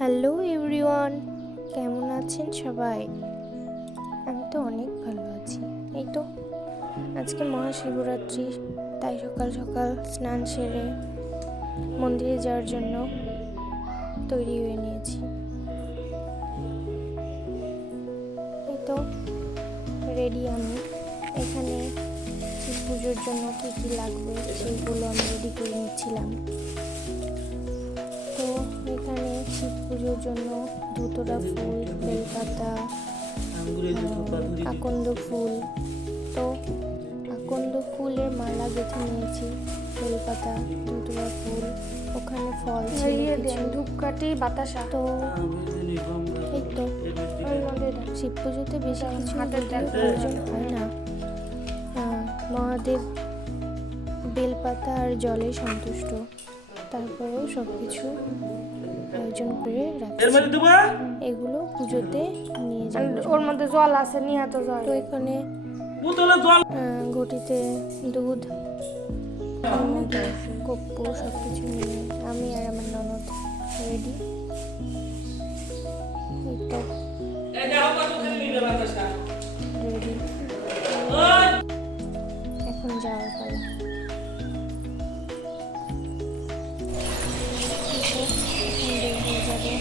Hello everyone, কেমন আছেন সবাই? আমি তো অনেক ভালো আছি। এই তো আজকে মহাশিবরাত্রি, তাই সকাল সকাল স্নান সেরে মন্দিরে যাওয়ার জন্য তৈরি হয়ে নিয়েছি। এই তো রেডি আমি। এখানে শিব পুজোর জন্য কী কী লাগবে সেইগুলো আমি রেডি করে নিচ্ছিলাম। তো এখানে শিব পুজোর জন্য ধুতরা ফুল, বেলপাতা, আকন্দ ফুল, তো আকন্দ ফুলের মালা গেঁথে নিয়েছি, বেলপাতা, ধুতরা ফুল, ওখানে ফল ছিল কিছু, ধূপকাঠি, বাতাসা। তো এই তো শিব পুজোতে বেশি কিছু প্রয়োজন হয় না। মহাদেব বেলপাতা আর জলে সন্তুষ্ট, তারপরেও সব কিছু আয়োজন করে রাখছি। এগুলো পুজোতে নিয়ে যাবো। ওর মধ্যে জল আছে, নিহাত জল। তো এখানে ঘটিতে দুধ, কর্পূর সব কিছু নিয়ে আমি আর আমার ননদ রেডি। রেডি, এখন যাওয়ার পালা। বের হয়ে যাবে,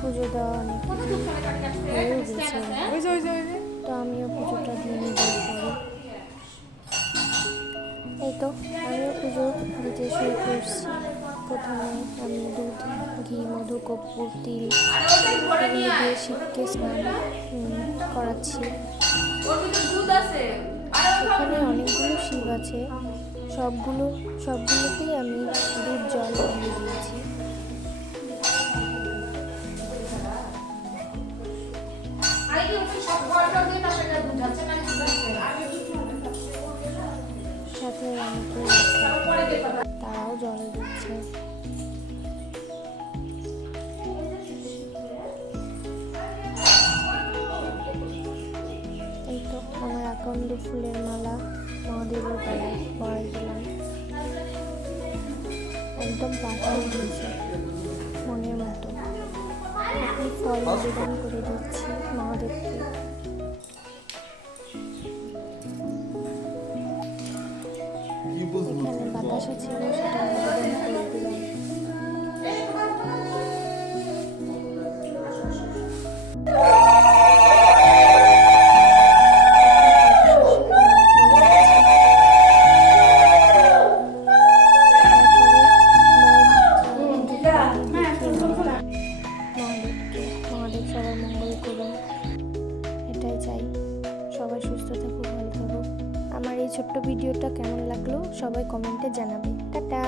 পুজো দেওয়া অনেক হয়ে গেছে, তো আমিও পুজোটা দিয়ে নিতে পারি। এই তো আমিও পুজো দিতে শুরু করছি। প্রথমে আমি দুধ, ঘি, মধু, কর্পূর, তিল দিয়ে শিবকে স্নান করাচ্ছি। এখানে অনেকগুলো শিব আছে, সবগুলোতেই আমি দুধ জল দিয়ে দিয়েছি। সাথে তারাও জল দিচ্ছে। এই তো আমার আকন্দ ফুলের মালা মহাদেবের গলায় পরাই দিলাম। একদম পাঠাই দিয়েছে মনের মতো। আমি ফল নিবেদন করে দিচ্ছি মহাদেবকে। এখানে বাতাসা ছিল, সেটা নিবেদন করে দিলাম। মহাদেব সবার মঙ্গল করুন, এটাই চাই। সবাই সুস্থ থাকুক, ভালো থাকুক। আমার এই ছোট্ট ভিডিওটা কেমন লাগলো সবাই কমেন্টে জানাবে। টাটা।